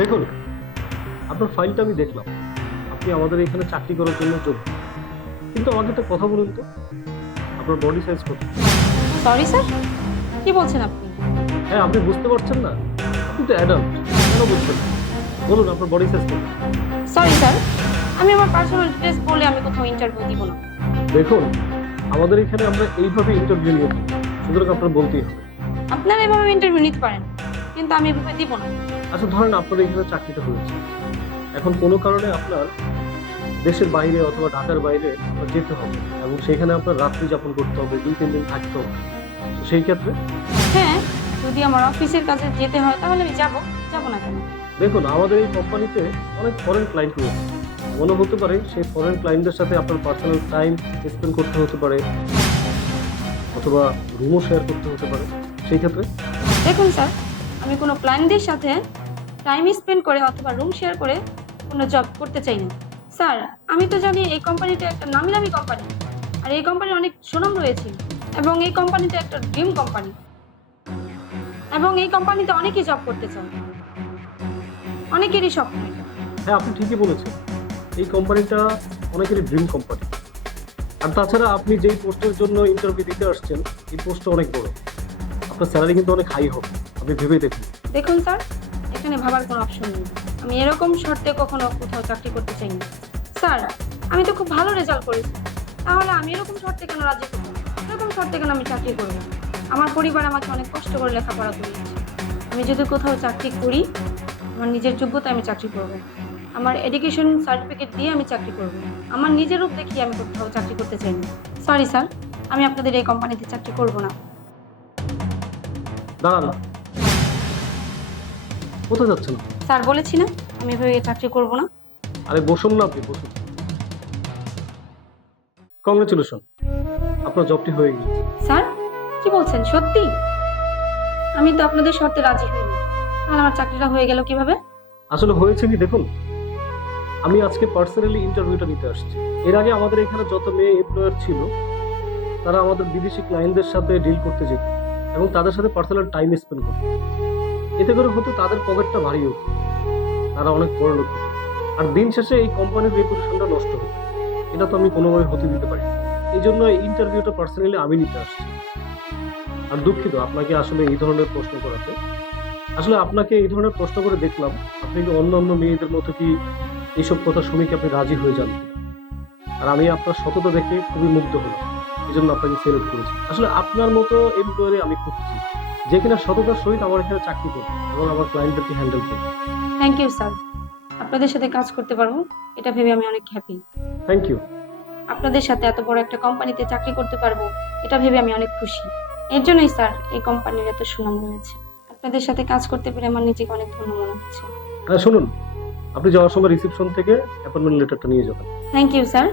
দেখুন, আপনার ফাইলটা আমি দেখলাম। আপনি আমাদের এখানে চাকরি করার জন্য যোগ্য। কিন্তু আমাকে একটা কথা বলুন তো, আপনার বডি সাইজ কত? সরি স্যার, কি বলছেন আপনি? হ্যাঁ, আপনি বুঝতে পারছেন না? আপনি তো অ্যাডাল্ট, কেন বুঝছেন না? বলুন আপনার বডি সাইজ কত? সরি স্যার, আমি আমার পার্সোনাল ডিটেলস বলে আমি কোথাও ইন্টারভিউ দিব না। দেখুন, আমাদের এখানে আমরা এইভাবে ইন্টারভিউ নিয়ে থাকি, সুতরাং আপনার বলতেই হবে। আপনারা এভাবে ইন্টারভিউ নিতে পারেন, কিন্তু আমি এভাবে দিব না। আচ্ছা ধরেন আপনার এখানে চাকরিটা হয়েছে, এখন কোনো কারণে আপনার দেশের বাইরে অথবা ঢাকার বাইরে আপনার যেতে হবে এবং সেখানে আপনার রাত্রি যাপন করতে হবে, 2-3 দিন থাকতে হবে। তো সেই ক্ষেত্রে হ্যাঁ, যদি আমার অফিসের কাছে যেতে হয় তাহলে আমি যাব, যাব না কেন? দেখুন, আমাদের এই কোম্পানিতে অনেক ফরেন ক্লায়েন্ট রয়েছে। মনে হতে পারে সেই ফরেন ক্লায়েন্টদের সাথে আপনার পার্সোনাল টাইম স্পেন্ড করতে হতে পারে অথবা রুমও শেয়ার করতে হতে পারে। সেই ক্ষেত্রে দেখুন স্যার, আমি কোনো ক্লায়েন্টদের সাথে টাইম স্পেন্ড করে অথবা রুম শেয়ার করে কোনো জব করতে চাই না। স্যার, আমি তো জানি এই কোম্পানিটা একটা নামি দামি কোম্পানি, আর এই কোম্পানির অনেক সুনাম রয়েছে, এবং এই কোম্পানিটা একটা ড্রিম কোম্পানি, এবং এই কোম্পানিতে অনেকেই জব করতে চায়, অনেকেরই স্বপ্ন এটা। হ্যাঁ, আপনি ঠিকই বলেছেন, এই কোম্পানিটা অনেকেরই ড্রিম কোম্পানি। আর তাছাড়া আপনি যেই পোস্টের জন্য ইন্টারভিউ দিতে আসছেন, এই পোস্টটা অনেক বড়, আপনার স্যালারি কিন্তু অনেক হাই হবে। আপনি ভেবে দেখুন। দেখুন স্যার, এখানে ভাবার কোনো অপশন নেই। আমি এরকম শর্তে কখনো কোথাও চাকরি করতে চাই না। স্যার, আমি তো খুব ভালো রেজাল্ট করেছি, তাহলে আমি এরকম শর্তে কেন রাজি করবো? এরকম শর্তে কেন আমি চাকরি করবো? আমার পরিবার আমাকে অনেক কষ্ট করে লেখাপড়া করিয়েছে। আমি যদি কোথাও চাকরি করি, আমার নিজের যোগ্যতায় আমি চাকরি করব। আমার এডুকেশন সার্টিফিকেট দিয়ে আমি চাকরি করব। আমার নিজের রূপ দেখিয়ে আমি কোথাও চাকরি করতে চাই না। সরি স্যার, আমি আপনাদের এই কোম্পানিতে চাকরি করব না। দাঁড়ান, কোথায় যাচ্ছেন? স্যার, বলেছি না আমি এভাবে চাকরি করব না। আরে বসুন না, আপনি বসুন। কংগ্রেচুলেশন, আপনার জবটি হয়ে গিয়েছে। স্যার, কি বলছেন? সত্যি? আমি তো আপনাদের শর্তে রাজি হইনি, তাহলে আমার চাকরিটা হয়ে গেল কিভাবে? আসলে হয়েছে কি দেখুন, আমি আজকে পার্সোনালি ইন্টারভিউটা নিতে আসছি। এর আগে আমাদের এখানে যত মেয়ে এমপ্লয়ার ছিল, তারা আমাদের বিদেশি ক্লায়েন্টদের সাথে ডিল করতে যেত এবং তাদের সাথে পার্সোনাল টাইম স্পেন্ড করত। এতে করে হতো তাদের পকেটটা ভারী হতো, তারা অনেক বড় লোক হতো। আর দিন শেষে এই কোম্পানির রেপুটেশনটা নষ্ট হতো। এটা তো আমি কোনোভাবে হতে দিতে পারি না। এই জন্য এই ইন্টারভিউটা পার্সোনালি আমি নিতে আসছি। আর দুঃখিত আপনাকে আসলে এই ধরনের প্রশ্ন করাতে। আসলে আপনাকে এই ধরনের প্রশ্ন করে দেখলাম, আপনি কি অন্য অন্য মেয়েদের মতো কি এইসব কথা শুনে কি আপনি রাজি হয়ে যান কিনা? আর আমি আপনার সততা দেখে খুবই মুগ্ধ হলাম, এই জন্য আপনাকে সিলেক্ট করেছি। আসলে আপনার মতো এমপ্লয়ারে আমি খুঁজছি, যে কিনা সততার সহিত আমার এখানে চাকরি করবে এবং আমার ক্লায়েন্টদেরকে হ্যান্ডেল করবে। থ্যাংক ইউ স্যার, আপনাদের সাথে কাজ করতে পারবো এটা ভেবে আমি অনেক হ্যাপি। Thank you. আপনাদের সাথে এত বড় একটা কোম্পানিতে চাকরি করতে পারবো এটা ভেবে আমি অনেক খুশি। এর জন্যই স্যার এই কোম্পানির এত সুনাম রয়েছে। আপনাদের সাথে কাজ করতে পেরে আমার নিজেকে অনেক ধন্য মনে হচ্ছে। হ্যাঁ শুনুন, আপনি যাওয়ার সময় রিসেপশন থেকে অ্যাপয়েন্টমেন্ট লেটারটা নিয়ে যাবেন। Thank you sir.